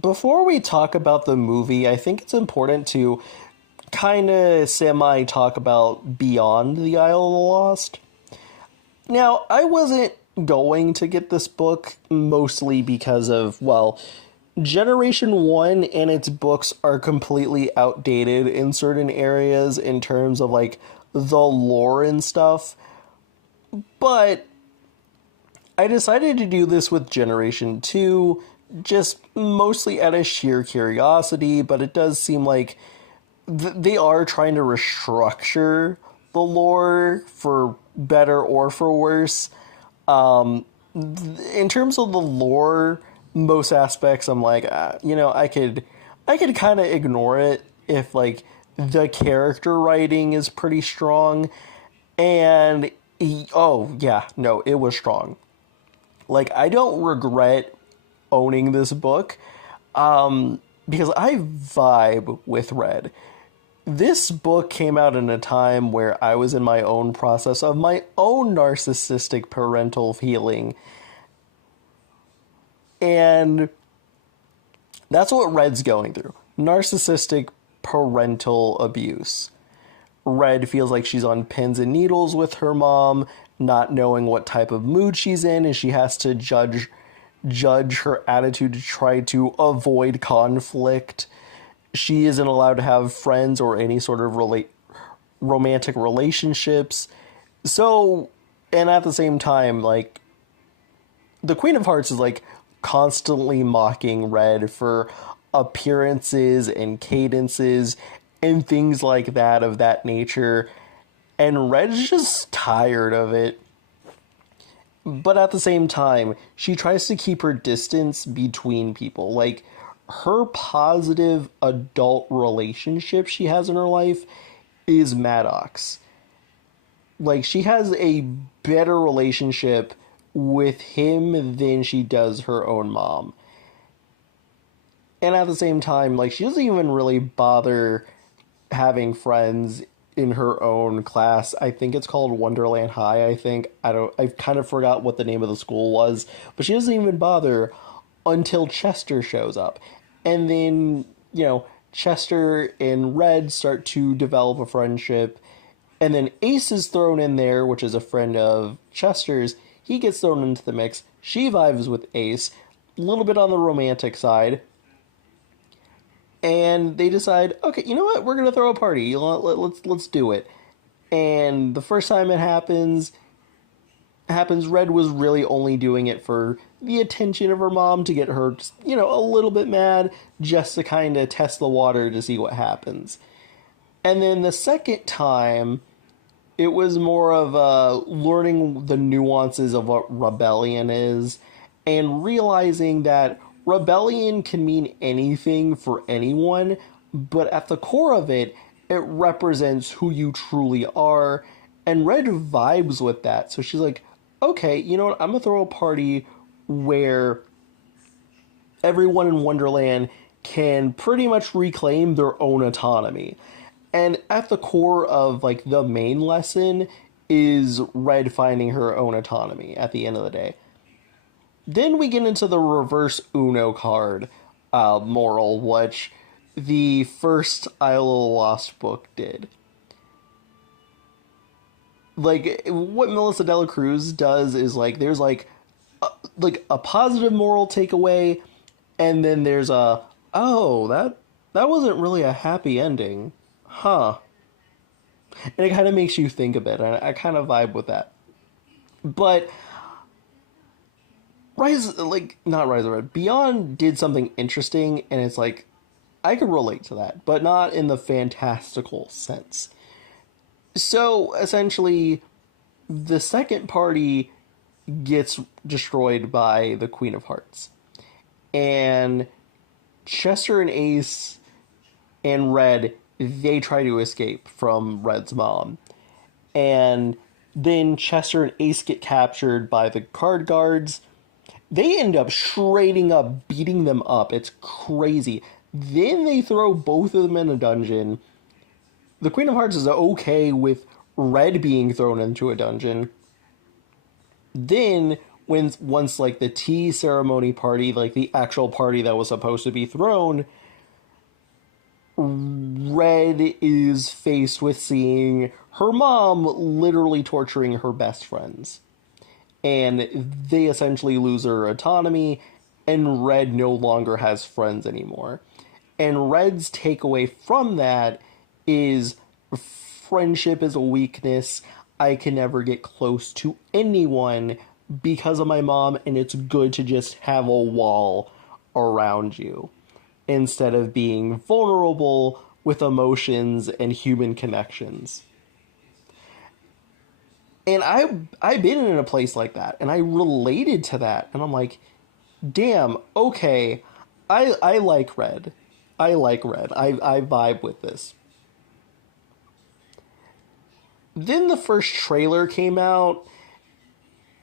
Before we talk about the movie, I think it's important to kind of semi talk about Beyond the Isle of the Lost. Now, I wasn't going to get this book mostly because of, well, Generation 1 and its books are completely outdated in certain areas in terms of like the lore and stuff. But I decided to do this with Generation 2 just mostly out of sheer curiosity, but it does seem like they are trying to restructure the lore for better or for worse. In terms of the lore, most aspects, I'm like, I could kind of ignore it if like the character writing is pretty strong, and oh yeah, no, it was strong. Like I don't regret owning this book, because I vibe with Red. This book came out in a time where I was in my own process of my own narcissistic parental healing. And that's what Red's going through. Narcissistic parental abuse. Red feels like she's on pins and needles with her mom, not knowing what type of mood she's in, and she has to judge her attitude to try to avoid conflict. She isn't allowed to have friends or any sort of romantic relationships. So, and at the same time, like, the Queen of Hearts is like constantly mocking Red for appearances and cadences and things like that of that nature. And Red's just tired of it. But at the same time, she tries to keep her distance between people. Like, her positive adult relationship she has in her life is Maddox. Like, she has a better relationship with him than she does her own mom. And at the same time, like, she doesn't even really bother having friends in her own class. I think it's called Wonderland High, I've kind of forgot what the name of the school was, but she doesn't even bother until Chester shows up. And then, Chester and Red start to develop a friendship, and then Ace is thrown in there, which is a friend of Chester's. He gets thrown into the mix. She vibes with Ace, a little bit on the romantic side. And they decide, okay, you know what? We're gonna throw a party. Let's do it. And the first time it happens, Red was really only doing it for the attention of her mom to get her, a little bit mad, just to kind of test the water to see what happens. And then the second time, it was more of learning the nuances of what rebellion is and realizing that rebellion can mean anything for anyone, but at the core of it, it represents who you truly are, and Red vibes with that. So she's like, okay, you know what, I'm gonna throw a party where everyone in Wonderland can pretty much reclaim their own autonomy. And at the core of, like, the main lesson is Red finding her own autonomy at the end of the day. Then we get into the reverse Uno card moral, which the first Isle of the Lost book did. Like, what Melissa de la Cruz does is, like, there's, like a positive moral takeaway, and then there's that wasn't really a happy ending. Huh. And it kind of makes you think a bit, and I kind of vibe with that. But not Rise of Red, Beyond did something interesting, and it's like, I could relate to that, but not in the fantastical sense. So, essentially, the second party gets destroyed by the Queen of Hearts. And Chester and Ace and Red, they try to escape from Red's mom. And then Chester and Ace get captured by the card guards. They end up straighting up beating them up. It's crazy. Then they throw both of them in a dungeon. The Queen of Hearts is okay with Red being thrown into a dungeon. Then when once like the tea ceremony party, like the actual party that was supposed to be thrown, Red is faced with seeing her mom literally torturing her best friends. And they essentially lose their autonomy, and Red no longer has friends anymore. And Red's takeaway from that is friendship is a weakness. I can never get close to anyone because of my mom, and it's good to just have a wall around you instead of being vulnerable with emotions and human connections. And I've been in a place like that, and I related to that, and I'm like, damn, okay, I like Red. I like Red. I vibe with this. Then the first trailer came out,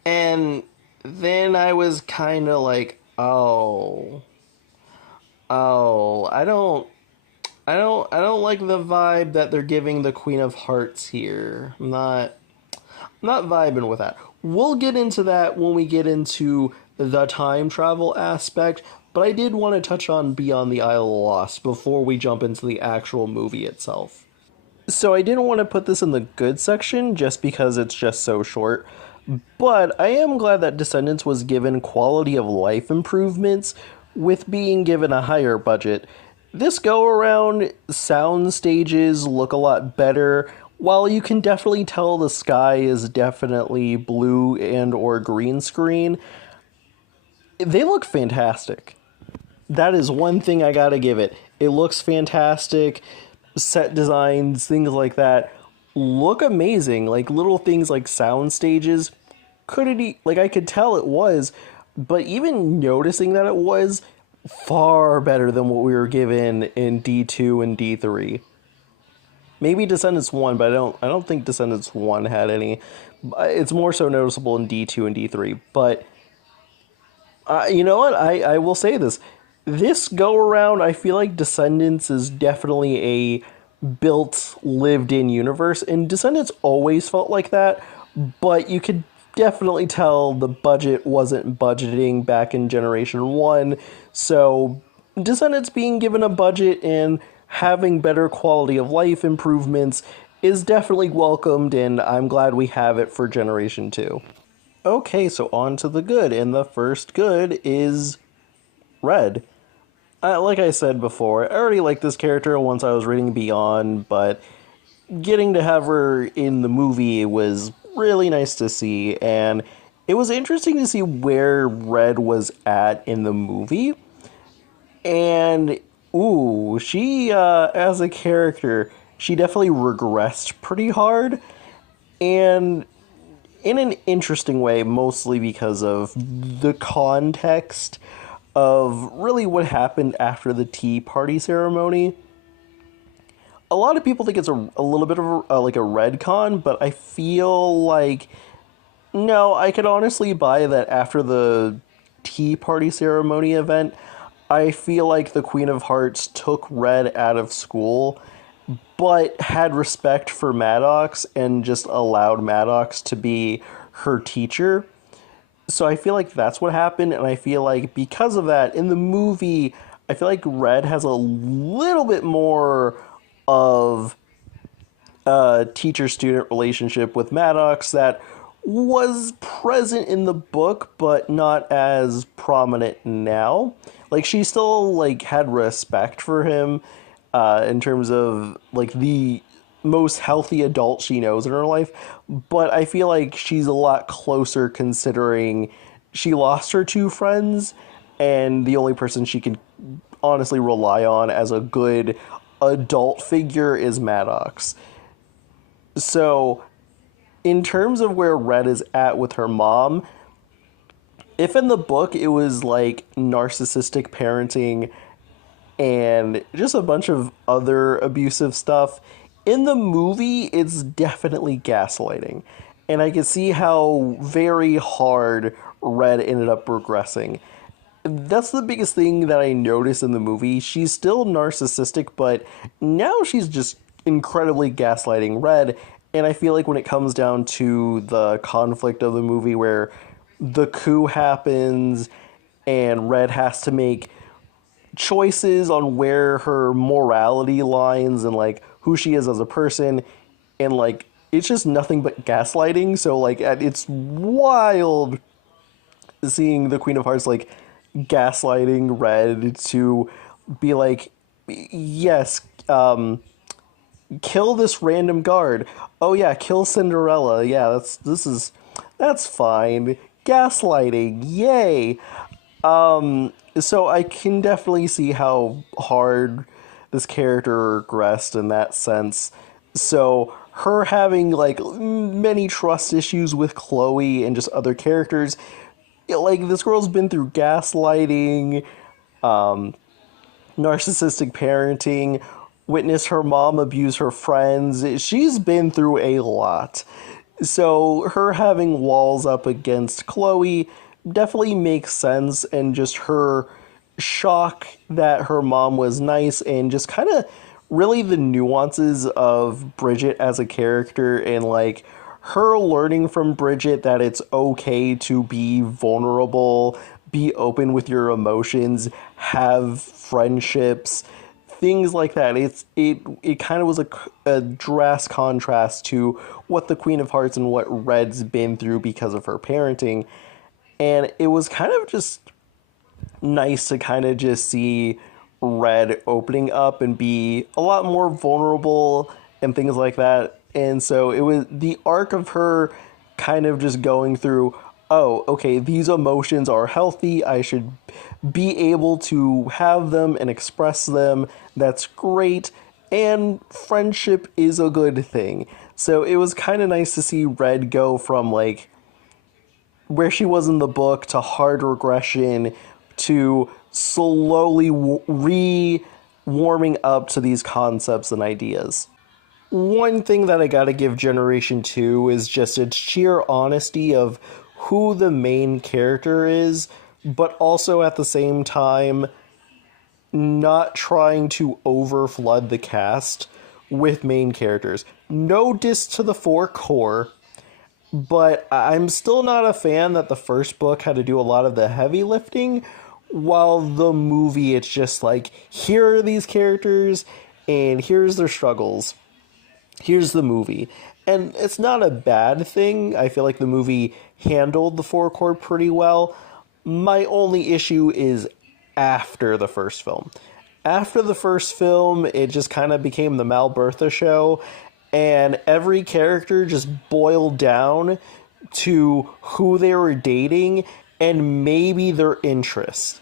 and then I was kind of like, oh, I don't like the vibe that they're giving the Queen of Hearts here. I'm not vibing with that. We'll get into that when we get into the time travel aspect, but I did want to touch on Beyond the Isle of Lost before we jump into the actual movie itself. So I didn't want to put this in the good section just because it's just so short, but I am glad that Descendants was given quality of life improvements with being given a higher budget. This go around, sound stages look a lot better. While you can definitely tell the sky is definitely blue and or green screen, they look fantastic. That is one thing I gotta give it. It looks fantastic. Set designs, things like that look amazing. Like little things like sound stages, couldn't like I could tell it was, but even noticing that it was far better than what we were given in D2 and D3. Maybe Descendants 1, but I don't think Descendants 1 had any. It's more so noticeable in D2 and D3, but you know what? I will say this. This go around, I feel like Descendants is definitely a built, lived in universe, and Descendants always felt like that, but you could definitely tell the budget wasn't budgeting back in Generation 1, so Descendants being given a budget and having better quality of life improvements is definitely welcomed, and I'm glad we have it for Generation 2. Okay, so on to the good, and the first good is Red. Like I said before, I already liked this character once I was reading Beyond, but getting to have her in the movie was really nice to see, and it was interesting to see where Red was at in the movie. And, ooh, she, as a character, she definitely regressed pretty hard, and in an interesting way, mostly because of the context of really what happened after the Tea Party ceremony. A lot of people think it's a little bit of like a redcon, but I feel like no, I could honestly buy that after the Tea Party ceremony event. I feel like the Queen of Hearts took Red out of school, but had respect for Maddox and just allowed Maddox to be her teacher. So I feel like that's what happened, and I feel like because of that, in the movie, I feel like Red has a little bit more of a teacher-student relationship with Maddox that was present in the book, but not as prominent now. Like she still like had respect for him, in terms of like the most healthy adult she knows in her life, but I feel like she's a lot closer considering she lost her two friends, and the only person she can honestly rely on as a good adult figure is Maddox. So, in terms of where Red is at with her mom, if in the book it was like narcissistic parenting and just a bunch of other abusive stuff, in the movie it's definitely gaslighting. And I can see how very hard Red ended up regressing. That's the biggest thing that I noticed in the movie. She's still narcissistic, but now she's just incredibly gaslighting Red. And I feel like when it comes down to the conflict of the movie where the coup happens and Red has to make choices on where her morality lines and like who she is as a person, and like it's just nothing but gaslighting. So like it's wild seeing the Queen of Hearts like gaslighting Red to be like, yes, kill this random guard. Oh yeah, kill Cinderella. Yeah, that's fine. Gaslighting, yay. So I can definitely see how hard this character regressed in that sense. So her having like many trust issues with Chloe and just other characters, like this girl's been through gaslighting, narcissistic parenting, witnessed her mom abuse her friends. She's been through a lot. So her having walls up against Chloe definitely makes sense, and just her shock that her mom was nice, and just kind of really the nuances of Bridget as a character, and like her learning from Bridget that it's okay to be vulnerable, be open with your emotions, have friendships, things like that. It kind of was a drastic contrast to what the Queen of Hearts and what Red's been through because of her parenting, and it was kind of just nice to kind of just see Red opening up and be a lot more vulnerable and things like that. And so it was the arc of her kind of just going through, oh, okay, these emotions are healthy. I should be able to have them and express them. That's great. And friendship is a good thing. So it was kind of nice to see Red go from like where she was in the book to hard regression to slowly warming up to these concepts and ideas. One thing that I gotta give Generation 2 is just its sheer honesty of who the main character is, but also at the same time not trying to overflood the cast with main characters. No diss to the four core, but I'm still not a fan that the first book had to do a lot of the heavy lifting, while the movie it's just like, here are these characters and here's their struggles. Here's the movie. And it's not a bad thing. I feel like the movie handled the four core pretty well. My only issue is after the first film. After the first film, it just kind of became the Malbertha show, and every character just boiled down to who they were dating and maybe their interests.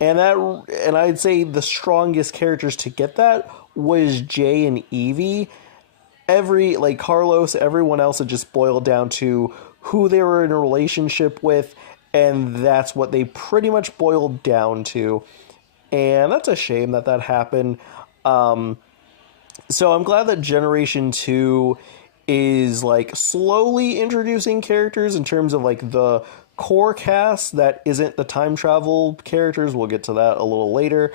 And I'd say the strongest characters to get that was Jay and Evie. Every like Carlos, everyone else had just boiled down to who they were in a relationship with, and that's what they pretty much boiled down to. And that's a shame that that happened. So I'm glad that Generation 2 is like slowly introducing characters in terms of like the core cast that isn't the time travel characters. We'll get to that a little later.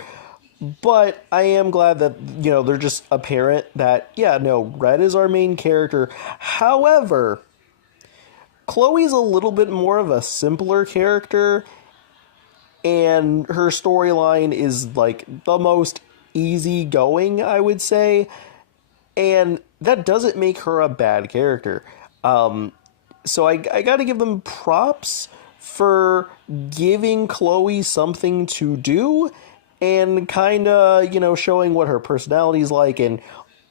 But I am glad that, they're just apparent that, yeah, no, Red is our main character. However, Chloe's a little bit more of a simpler character, and her storyline is like the most easygoing, I would say. And that doesn't make her a bad character. So I got to give them props for giving Chloe something to do and kind of, showing what her personality is like and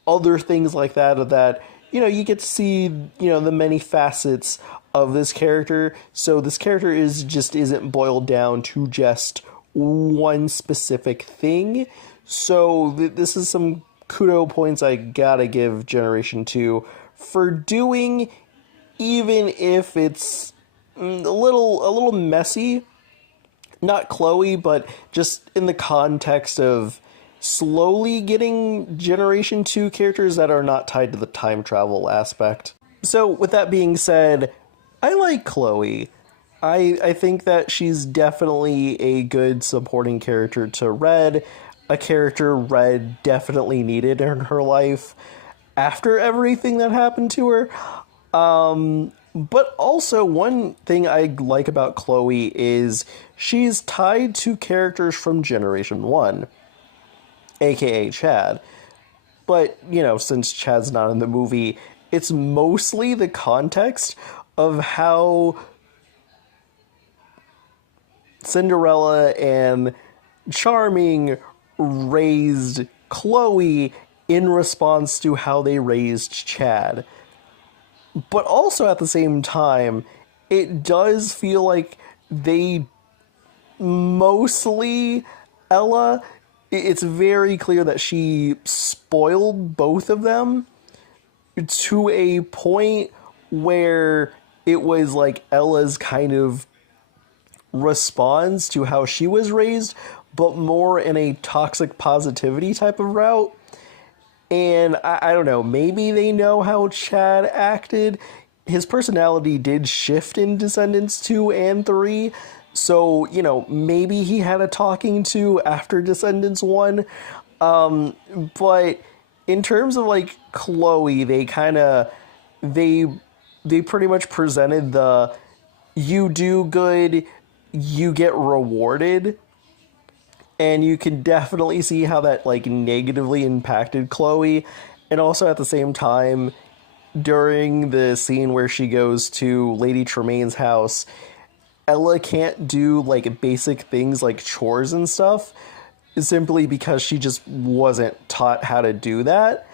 other things like that, you get to see, the many facets of this character. So this character isn't boiled down to just one specific thing. So this is some kudo points I gotta give Generation 2 for doing, even if it's a little messy. Not Chloe, but just in the context of slowly getting Generation 2 characters that are not tied to the time travel aspect. So with that being said, I like Chloe. I think that she's definitely a good supporting character to Red, a character Red definitely needed in her life after everything that happened to her. But also, one thing I like about Chloe is she's tied to characters from Generation 1, aka Chad. But, since Chad's not in the movie, it's mostly the context of how Cinderella and Charming raised Chloe in response to how they raised Chad. But also at the same time, it does feel like they mostly, Ella, it's very clear that she spoiled both of them to a point where it was like Ella's kind of response to how she was raised, but more in a toxic positivity type of route. And I don't know, maybe they know how Chad acted. His personality did shift in Descendants 2 and 3. So, maybe he had a talking to after Descendants 1. But in terms of like Chloe, they they pretty much presented the you do good, you get rewarded, and you can definitely see how that like negatively impacted Chloe. And also at the same time, during the scene where she goes to Lady Tremaine's house, Ella can't do like basic things like chores and stuff simply because she just wasn't taught how to do that.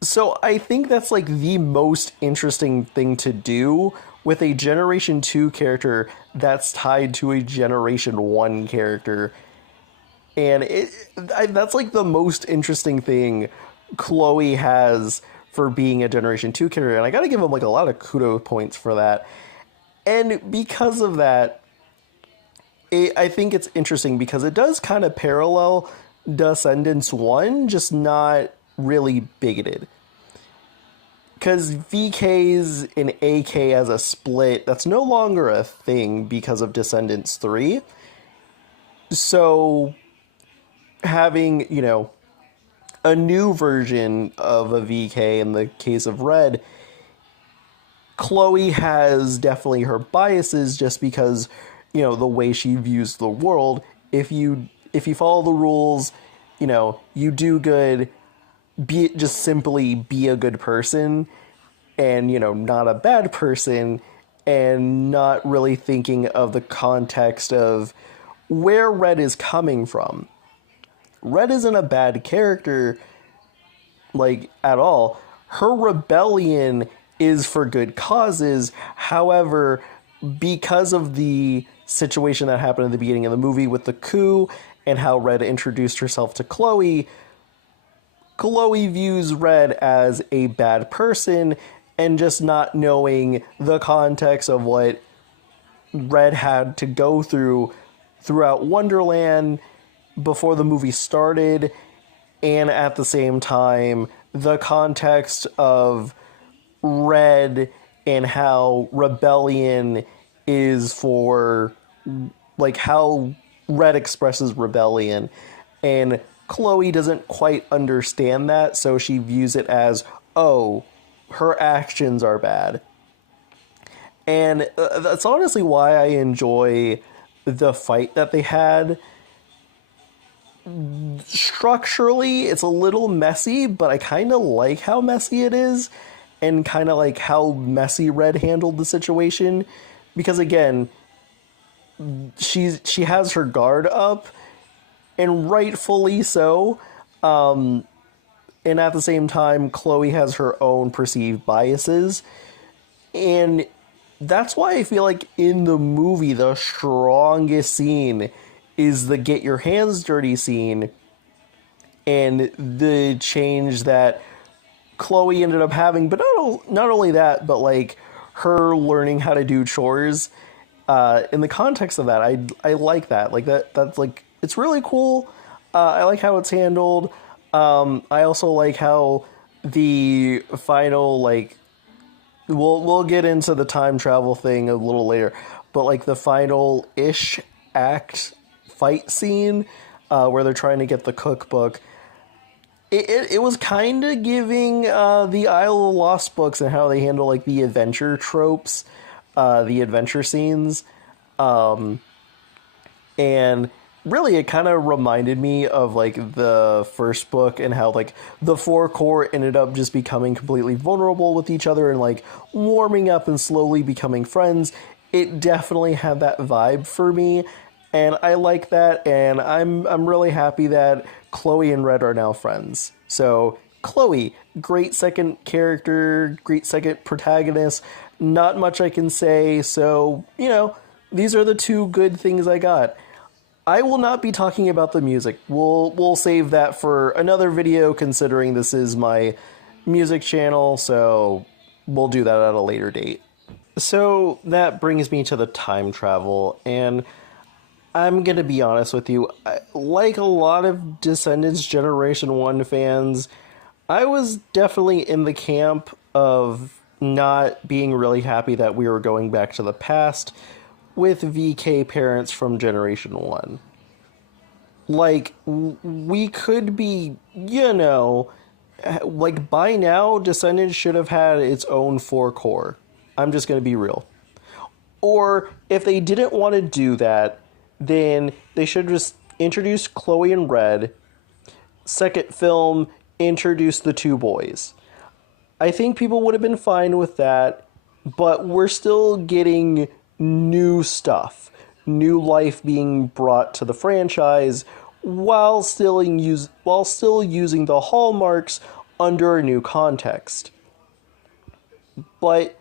So I think that's like the most interesting thing to do with a Generation 2 character that's tied to a Generation 1 character. And that's like the most interesting thing Chloe has for being a Generation 2 character. And I gotta give him like a lot of kudos points for that. And because of that, I think it's interesting because it does kind of parallel Descendants 1, just not really bigoted. Because VKs and AK as a split, that's no longer a thing because of Descendants 3. So having, a new version of a VK in the case of Red, Chloe has definitely her biases just because, the way she views the world. If you follow the rules, you do good, just simply be a good person and, not a bad person, and not really thinking of the context of where Red is coming from. Red isn't a bad character, like, at all. Her rebellion is for good causes. However, because of the situation that happened at the beginning of the movie with the coup and how Red introduced herself to Chloe, Chloe views Red as a bad person, and just not knowing the context of what Red had to go through throughout Wonderland before the movie started, and at the same time, the context of Red and how rebellion is for, like, how Red expresses rebellion. And Chloe doesn't quite understand that, so she views it as, oh, her actions are bad. And that's honestly why I enjoy the fight that they had. Structurally, it's a little messy, but I kind of like how messy it is, and kind of like how messy Red handled the situation. Because again, she has her guard up, and rightfully so. And at the same time, Chloe has her own perceived biases. And that's why I feel like in the movie, the strongest scene is the get your hands dirty scene, and the change that Chloe ended up having. But not only that, but like her learning how to do chores. In the context of that, I like that. Like that's like, it's really cool. I like how it's handled. I also like how the final, like, we'll get into the time travel thing a little later, but like the final-ish act fight scene where they're trying to get the cookbook, it was kind of giving the Isle of Lost books and how they handle like the adventure tropes, the adventure scenes, and really it kind of reminded me of like the first book and how like the four core ended up just becoming completely vulnerable with each other and like warming up and slowly becoming friends. It definitely had that vibe for me, and I like that, and I'm really happy that Chloe and Red are now friends. So Chloe, great second character, great second protagonist. Not much I can say, so these are the two good things I got. I will not be talking about the music. We'll save that for another video, considering this is my music channel, so we'll do that at a later date. So that brings me to the time travel, and I'm gonna be honest with you. Like a lot of Descendants Generation 1 fans, I was definitely in the camp of not being really happy that we were going back to the past with VK parents from Generation 1. Like, we could be, like by now, Descendants should have had its own four core. I'm just gonna be real. Or if they didn't want to do that, then they should just introduce Chloe and Red. Second film, introduce the two boys. I think people would have been fine with that, but we're still getting new stuff, new life being brought to the franchise while still using the hallmarks under a new context. But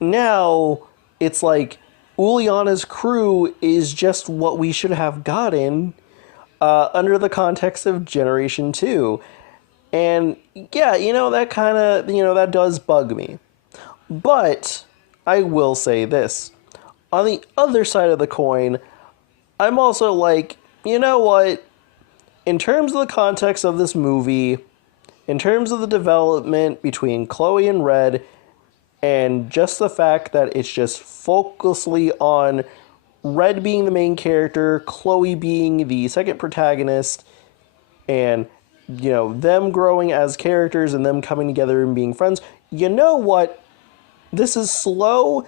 now it's like Uliana's crew is just what we should have gotten under the context of Generation 2. And yeah, that kind of, that does bug me. But I will say this. On the other side of the coin, I'm also like, you know what? In terms of the context of this movie, in terms of the development between Chloe and Red, and just the fact that it's just focusedly on Red being the main character, Chloe being the second protagonist, and them growing as characters and them coming together and being friends. You know what? This is slow,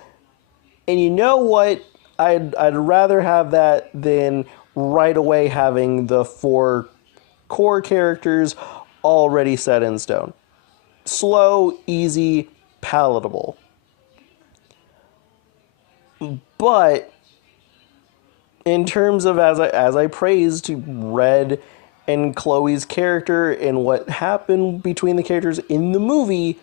and you know what? I'd rather have that than right away having the four core characters already set in stone. Slow, easy, palatable. But in terms of as I praised Red and Chloe's character and what happened between the characters in the movie,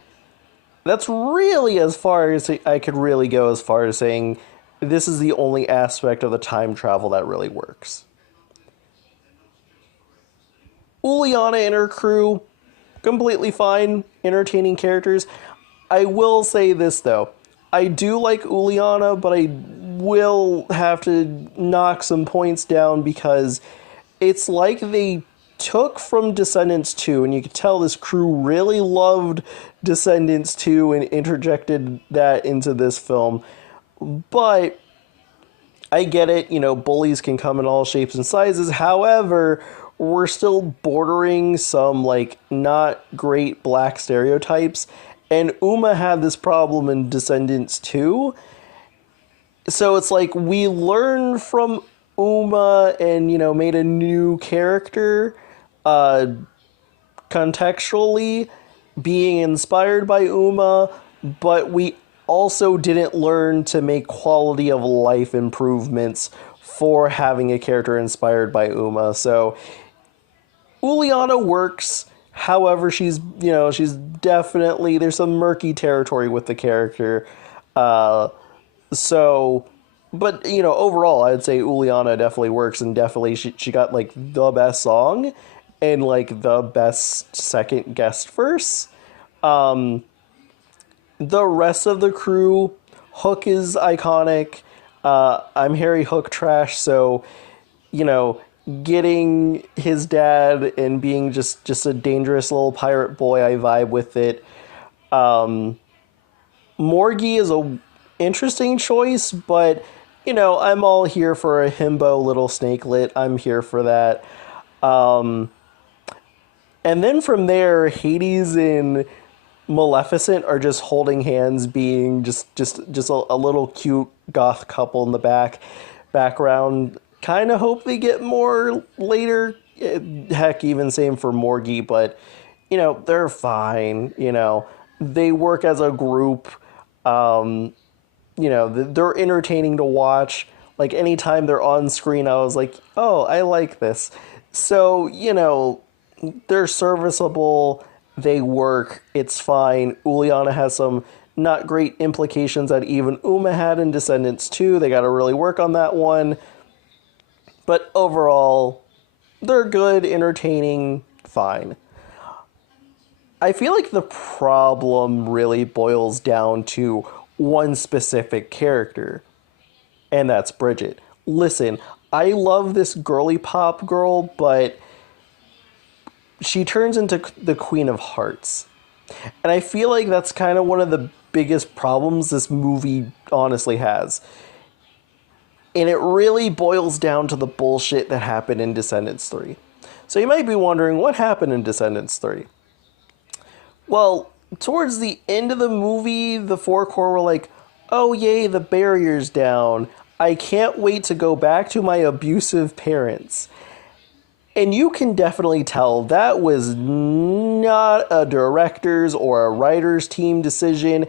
that's really as far as I could really go as far as saying this is the only aspect of the time travel that really works. Uliana and her crew, completely fine, entertaining characters. I will say this though. I do like Uliana, but I will have to knock some points down because it's like they took from Descendants 2, and you could tell this crew really loved Descendants 2 and interjected that into this film. But I get it, bullies can come in all shapes and sizes. However, we're still bordering some, like, not great black stereotypes. And Uma had this problem in Descendants 2. So it's like we learned from Uma and, made a new character contextually being inspired by Uma, but we also didn't learn to make quality of life improvements for having a character inspired by Uma. So Uliana works. However, she's definitely, there's some murky territory with the character. So, but, overall, I'd say Uliana definitely works, and definitely she got, like, the best song and, like, the best second guest verse. The rest of the crew, Hook is iconic. I'm Harry Hook trash, so, getting his dad and being just a dangerous little pirate boy, I vibe with it. Morgie is a interesting choice, but I'm all here for a himbo little snakelet. I'm here for that. And then from there, Hades and Maleficent are just holding hands, being just a little cute goth couple in the background. Kind of hope they get more later. Heck, even same for Morgie, but they're fine. They work as a group. They're entertaining to watch. Like anytime they're on screen, I was like, oh, I like this. So they're serviceable. They work. It's fine. Uliana has some not great implications that even Uma had in Descendants 2. They got to really work on that one. But overall, they're good, entertaining, fine. I feel like the problem really boils down to one specific character, and that's Bridget. Listen, I love this girly pop girl, but she turns into the Queen of Hearts. And I feel like that's kind of one of the biggest problems this movie honestly has. And it really boils down to the bullshit that happened in Descendants 3. So you might be wondering, what happened in Descendants 3? Well, towards the end of the movie, the four core were like, oh yay, the barrier's down. I can't wait to go back to my abusive parents. And you can definitely tell that was not a director's or a writer's team decision.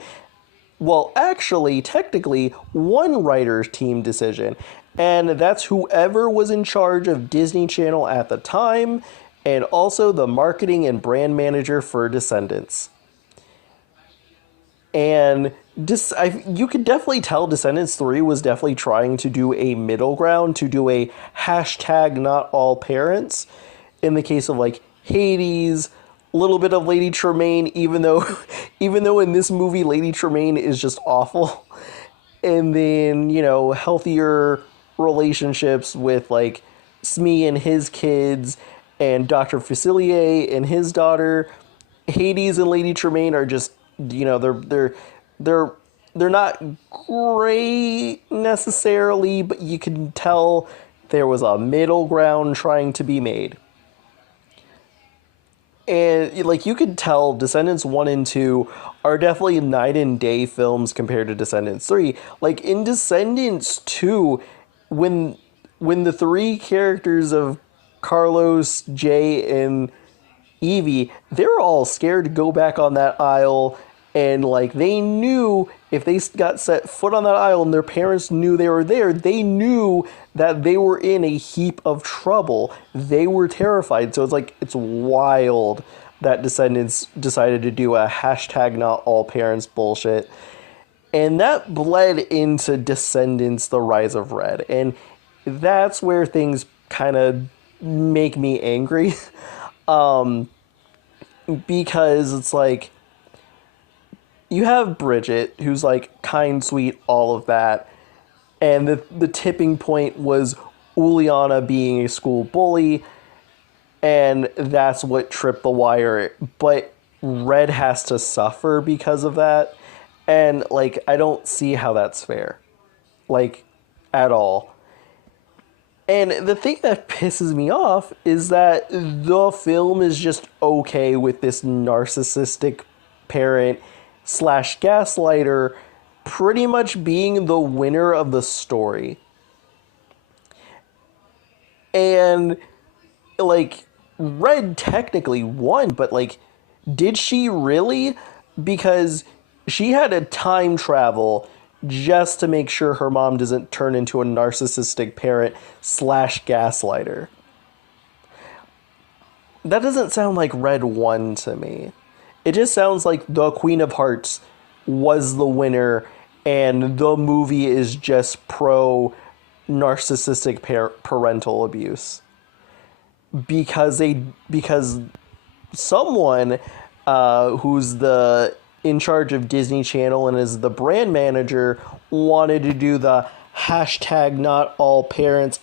Well, actually, technically, one writer's team decision. And that's whoever was in charge of Disney Channel at the time, and also the marketing and brand manager for Descendants. And you could definitely tell Descendants 3 was definitely trying to do a middle ground, to do a hashtag not all parents. In the case of like Hades, a little bit of Lady Tremaine, even though in this movie Lady Tremaine is just awful. And then, healthier relationships with like Smee and his kids and Dr. Facilier and his daughter. Hades and Lady Tremaine are just, they're not great necessarily, but you can tell there was a middle ground trying to be made. And like you could tell Descendants 1 and 2 are definitely night and day films compared to Descendants 3. Like in Descendants 2, when the three characters of Carlos, Jay, and Evie, they're all scared to go back on that aisle, and like they knew if they got set foot on that aisle and their parents knew they were there, they knew that they were in a heap of trouble. They were terrified. So it's wild that Descendants decided to do a hashtag not all parents bullshit. And that bled into Descendants: The Rise of Red. And that's where things kind of make me angry. Because it's like, you have Bridget, who's like kind, sweet, all of that. And the tipping point was Uliana being a school bully. And that's what tripped the wire. But Red has to suffer because of that. And like, I don't see how that's fair. Like, at all. And the thing that pisses me off is that the film is just okay with this narcissistic parent / gaslighter pretty much being the winner of the story. And, like, Red technically won, but, like, did she really? Because she had to time travel just to make sure her mom doesn't turn into a narcissistic parent / gaslighter. That doesn't sound like Red won to me. It just sounds like the Queen of Hearts was the winner and the movie is just pro narcissistic parental abuse. Because someone who's in charge of Disney Channel and is the brand manager wanted to do the hashtag not all parents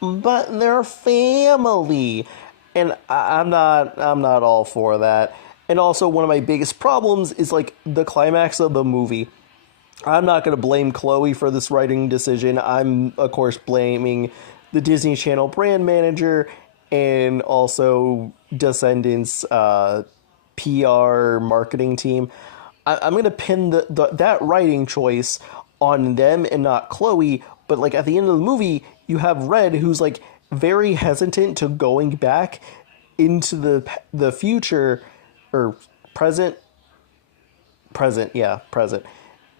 but they're family. And I'm not all for that. And also one of my biggest problems is like the climax of the movie. I'm not going to blame Chloe for this writing decision. I'm of course blaming the Disney Channel brand manager and also Descendants PR marketing team. I'm gonna pin that writing choice on them and not Chloe. But like at the end of the movie, you have Red, who's like very hesitant to going back into the future or present. Present, yeah, present.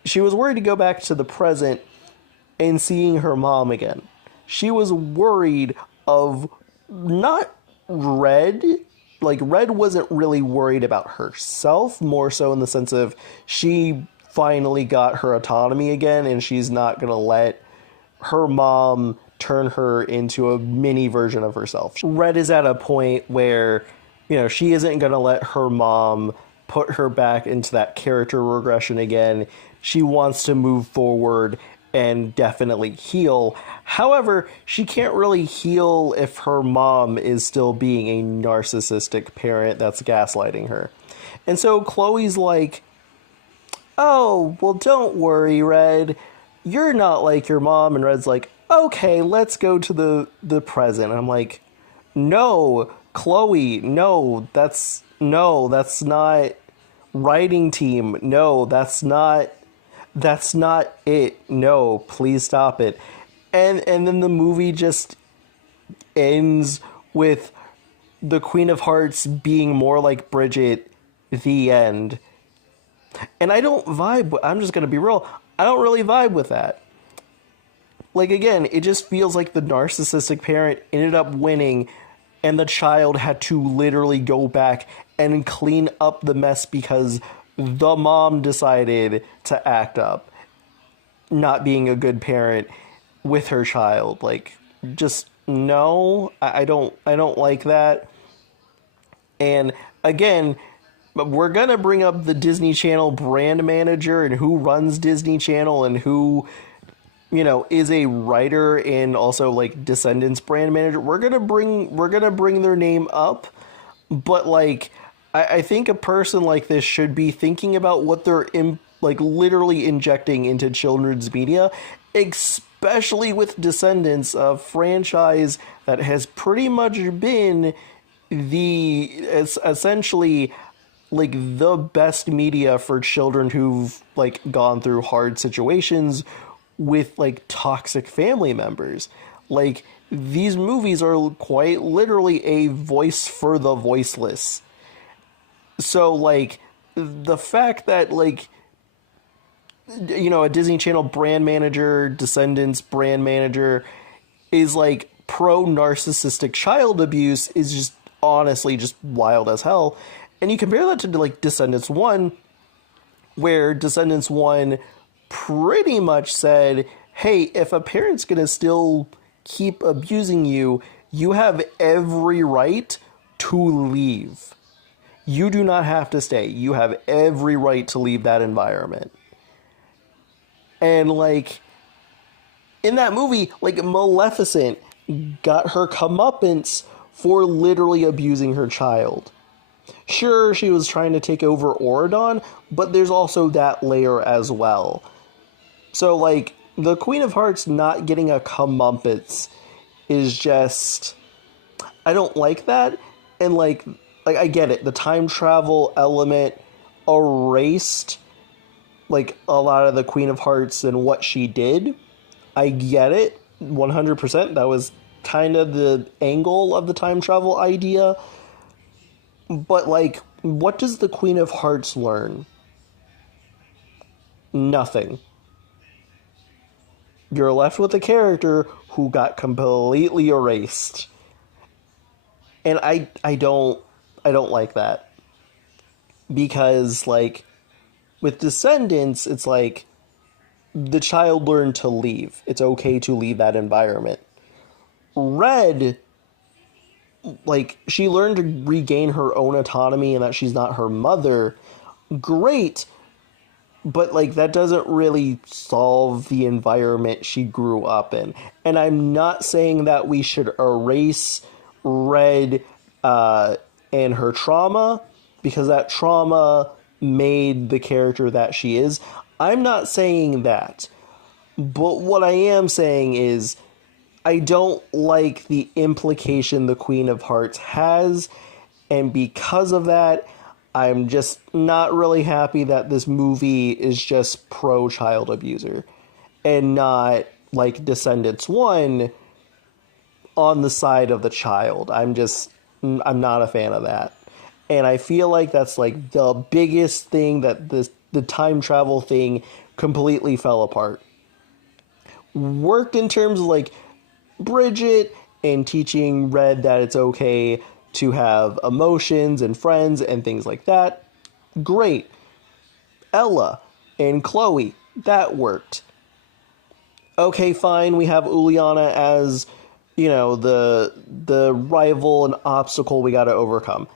She was worried to go back to the present and seeing her mom again. She was worried of not Red. Like, Red wasn't really worried about herself, more so in the sense of she finally got her autonomy again and she's not going to let her mom turn her into a mini version of herself. Red is at a point where, she isn't going to let her mom put her back into that character regression again. She wants to move forward and definitely heal. However, she can't really heal if her mom is still being a narcissistic parent that's gaslighting her. And so Chloe's like, oh, well, don't worry, Red. You're not like your mom. And Red's like, okay, let's go to the present. And I'm like, no, Chloe, no, that's not writing team. No, that's not it. No, please stop it. And then the movie just ends with the Queen of Hearts being more like Bridget, the end. And I don't vibe, I'm just going to be real, I don't really vibe with that. Like, again, it just feels like the narcissistic parent ended up winning and the child had to literally go back and clean up the mess because the mom decided to act up, not being a good parent with her child. Like, just no, I don't like that. And again, we're gonna bring up the Disney Channel brand manager and who runs Disney Channel and who, is a writer and also like Descendants brand manager. We're gonna bring their name up, but like, I think a person like this should be thinking about what they're literally injecting into children's media, especially with Descendants, a franchise that has pretty much been essentially like the best media for children who've like gone through hard situations with like toxic family members. Like, these movies are quite literally a voice for the voiceless. So, like, the fact that, like, a Disney Channel brand manager, Descendants brand manager, is, like, pro-narcissistic child abuse is just, honestly, just wild as hell. And you compare that to, like, Descendants 1, where Descendants 1 pretty much said, hey, if a parent's gonna still keep abusing you, you have every right to leave. You do not have to stay. You have every right to leave that environment. And, like, in that movie, like, Maleficent got her comeuppance for literally abusing her child. Sure, she was trying to take over Auradon, but there's also that layer as well. So, like, the Queen of Hearts not getting a comeuppance is just, I don't like that. And, like, I get it. The time travel element erased, like, a lot of the Queen of Hearts and what she did. I get it, 100%. That was kind of the angle of the time travel idea. But, like, what does the Queen of Hearts learn? Nothing. You're left with a character who got completely erased. And I don't like that. Because, like, with Descendants, it's like, the child learned to leave. It's okay to leave that environment. Red, like, she learned to regain her own autonomy and that she's not her mother. Great. But, like, that doesn't really solve the environment she grew up in. And I'm not saying that we should erase Red and her trauma, because that trauma made the character that she is. I'm not saying that. But what I am saying is, I don't like the implication the Queen of Hearts has, and because of that, I'm just not really happy that this movie is just pro child abuser and not like Descendants 1 on the side of the child. I'm not a fan of that. And I feel like that's like the biggest thing that the time travel thing completely fell apart. Worked in terms of like Bridget and teaching Red that it's okay to have emotions and friends and things like that. Great. Ella and Chloe, that worked. Okay, fine, we have Uliana as, the rival and obstacle we got to overcome.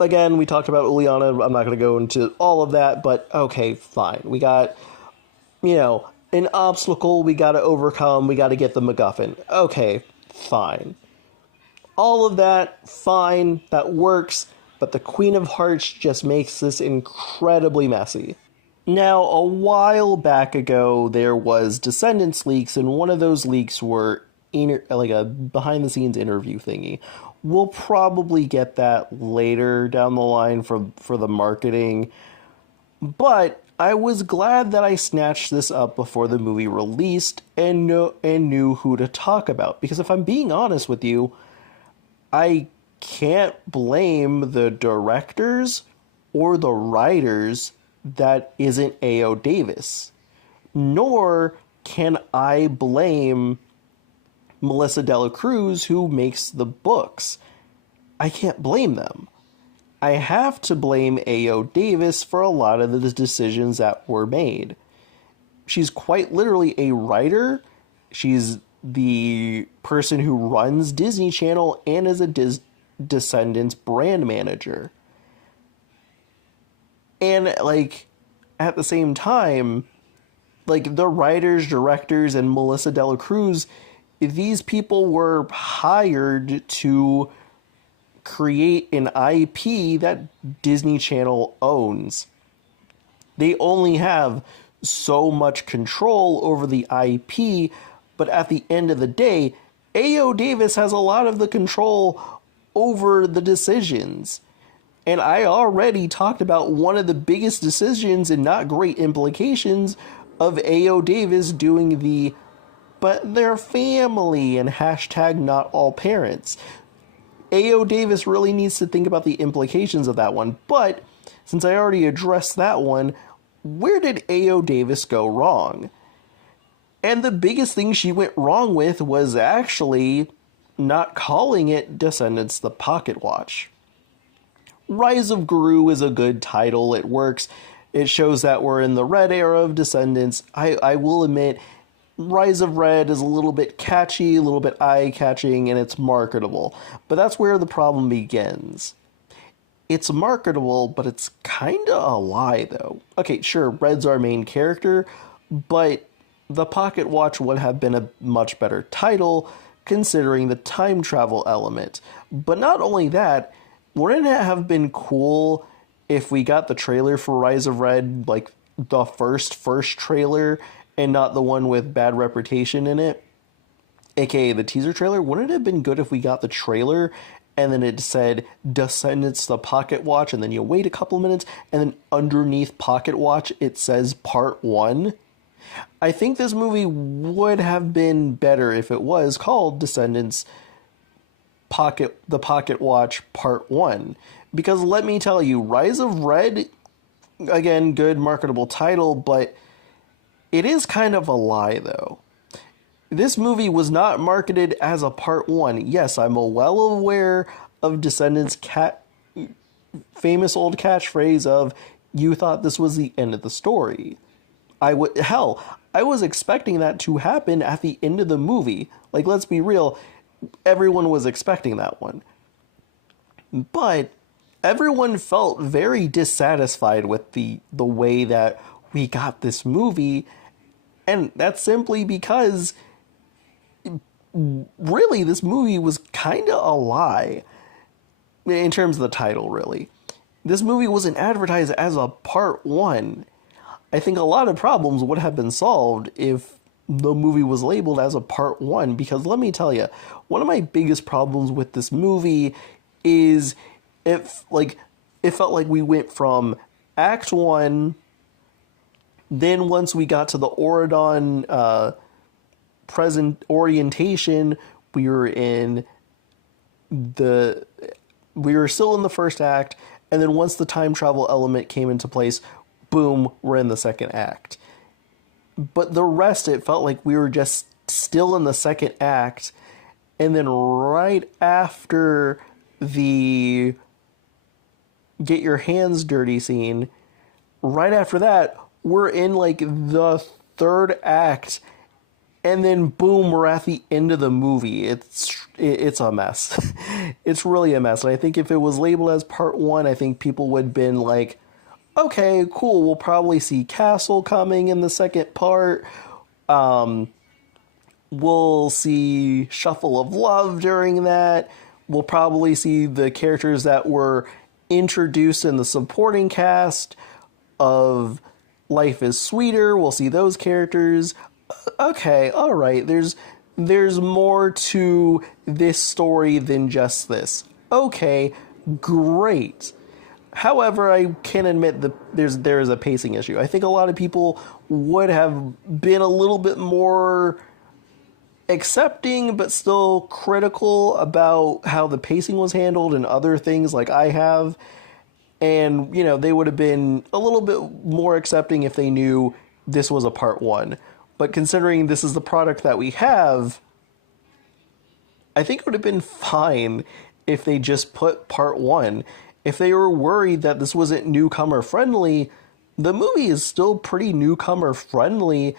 Again, we talked about Uliana. I'm not going to go into all of that, but okay, fine. We got, an obstacle we got to overcome. We got to get the MacGuffin. Okay, fine. All of that, fine. That works. But the Queen of Hearts just makes this incredibly messy. Now, a while back ago, there was Descendants leaks, and one of those leaks were like a behind-the-scenes interview thingy. We'll probably get that later down the line for the marketing, but I was glad that I snatched this up before the movie released and knew who to talk about. Because if I'm being honest with you, I can't blame the directors or the writers that isn't A.O. Davis. Nor can I blame Melissa Dela Cruz, who makes the books. I can't blame them. I have to blame A.O. Davis for a lot of the decisions that were made. She's quite literally a writer. She's the person who runs Disney Channel and is a Descendants brand manager. And, like, at the same time, like, the writers, directors, and Melissa Dela Cruz, these people were hired to create an IP that Disney Channel owns. They only have so much control over the IP, but at the end of the day, A.O. Davis has a lot of the control over the decisions. And I already talked about one of the biggest decisions and not great implications of A.O. Davis doing the "but they're family" and hashtag not all parents. A.O. Davis really needs to think about the implications of that one. But since I already addressed that one, where did A.O. Davis go wrong? And the biggest thing she went wrong with was actually not calling it Descendants the Pocket Watch. Rise of Gru is a good title. It works. It shows that we're in the Red era of Descendants. I will admit, Rise of Red is a little bit catchy, a little bit eye-catching, and it's marketable. But that's where the problem begins. It's marketable, but it's kinda a lie, though. Okay, sure, Red's our main character, but the Pocket Watch would have been a much better title, considering the time travel element. But not only that, wouldn't it have been cool if we got the trailer for Rise of Red, like the first trailer, and not the one with bad reputation in it, aka the teaser trailer? Wouldn't it have been good if we got the trailer and then it said Descendants the Pocket Watch, and then you wait a couple minutes and then underneath Pocket Watch it says Part 1? I think this movie would have been better if it was called Descendants the Pocket Watch Part 1. Because let me tell you, Rise of Red, again, good marketable title, but it is kind of a lie, though. This movie was not marketed as a Part 1. Yes, I'm well aware of Descendants' famous old catchphrase of, "You thought this was the end of the story." I was expecting that to happen at the end of the movie. Like, let's be real, everyone was expecting that one. But everyone felt very dissatisfied with the way that we got this movie, and that's simply because really this movie was kind of a lie in terms of the title. Really, this movie wasn't advertised as a Part 1. I think a lot of problems would have been solved if the movie was labeled as a part one, because let me tell you, one of my biggest problems with this movie is it felt like we went from act one, then once we got to the Oridon present orientation, we were in the we were still in the first act, and then once the time travel element came into place, boom, we're in the second act. But the rest, it felt like we were just still in the second act, and then right after the get your hands dirty scene, right after that, we're in like the third act, and then boom, we're at the end of the movie. It's a mess. It's really a mess. And I think if it was labeled as part one, I think people would have been like, okay, cool, we'll probably see Castle coming in the second part. We'll see Shuffle of Love during that. We'll probably see the characters that were introduced in the supporting cast of Life is Sweeter. We'll see those characters. Okay, all right. There's more to this story than just this. Okay, great. However, I can admit that there is a pacing issue. I think a lot of people would have been a little bit more accepting but still critical about how the pacing was handled and other things like I have. And, they would have been a little bit more accepting if they knew this was a part one. But considering this is the product that we have, I think it would have been fine if they just put part one. If they were worried that this wasn't newcomer friendly, the movie is still pretty newcomer friendly,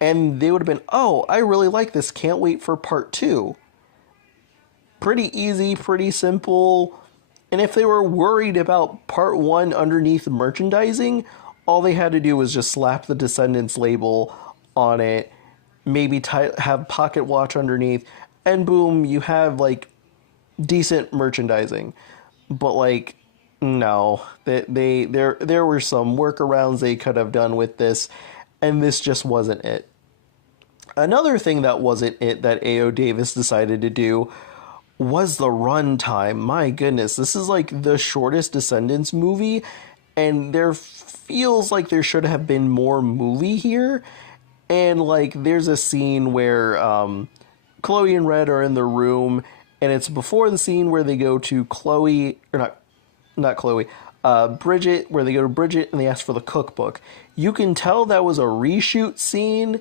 and they would have been, oh, I really like this, can't wait for part two. Pretty easy, pretty simple. And if they were worried about part one underneath merchandising, all they had to do was just slap the Descendants label on it, maybe have Pocket Watch underneath, and boom, you have like decent merchandising. But like, no, there were some workarounds they could have done with this, and this just wasn't it. Another thing that wasn't it that A.O. Davis decided to do was the runtime. My goodness, this is like the shortest Descendants movie, and there feels like there should have been more movie here. And like, there's a scene where Chloe and Red are in the room, and it's before the scene where they go to Chloe, or not Chloe, Bridget, where they go to Bridget and they ask for the cookbook. You can tell that was a reshoot scene,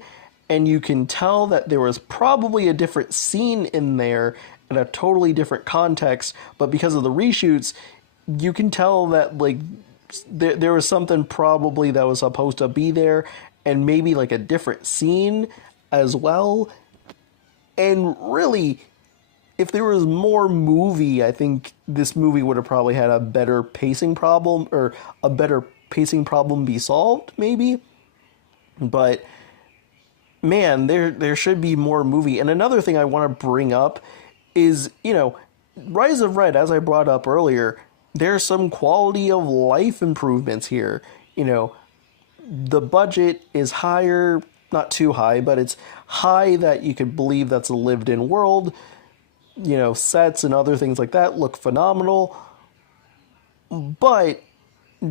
and you can tell that there was probably a different scene in there in a totally different context, but because of the reshoots, you can tell that like there was something probably that was supposed to be there, and maybe like a different scene as well. And really, if there was more movie, I think this movie would have probably had a better pacing problem, or a better pacing problem be solved, maybe. But man, there should be more movie. And another thing I want to bring up is, Rise of Red, as I brought up earlier, there's some quality of life improvements here. The budget is higher, not too high, but it's high that you could believe that's a lived-in world. Sets and other things like that look phenomenal. But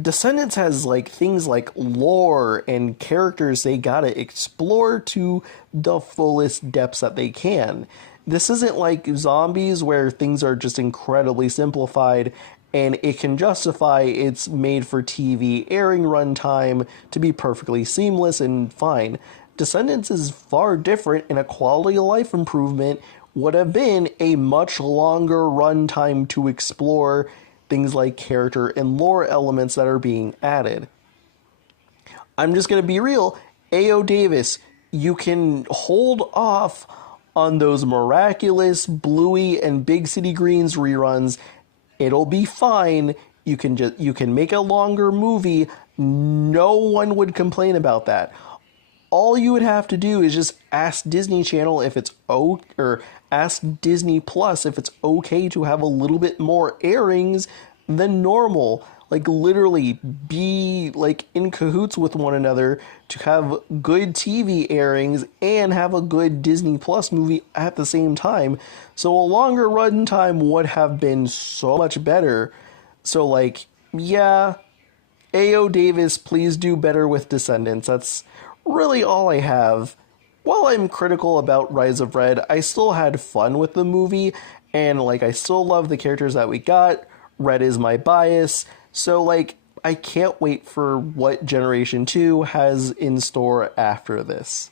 Descendants has like things like lore and characters they gotta explore to the fullest depths that they can. This isn't like Zombies where things are just incredibly simplified and it can justify its made-for-TV airing runtime to be perfectly seamless and fine. Descendants is far different, and a quality of life improvement would have been a much longer runtime to explore things like character and lore elements that are being added. I'm just going to be real. A.O. Davis, you can hold off on those miraculous Bluey and Big City Greens reruns. It'll be fine. You can make a longer movie. No one would complain about that. All you would have to do is just ask Disney Channel if it's or ask Disney Plus if it's okay to have a little bit more airings than normal. like literally be like in cahoots with one another to have good TV airings and have a good Disney Plus movie at the same time. So a longer run time would have been so much better. So like, yeah, A.O. Davis, please do better with Descendants. That's really all I have. While I'm critical about Rise of Red, I still had fun with the movie, and like I still love the characters that we got. Red is my bias, so like I can't wait for what Generation 2 has in store after this.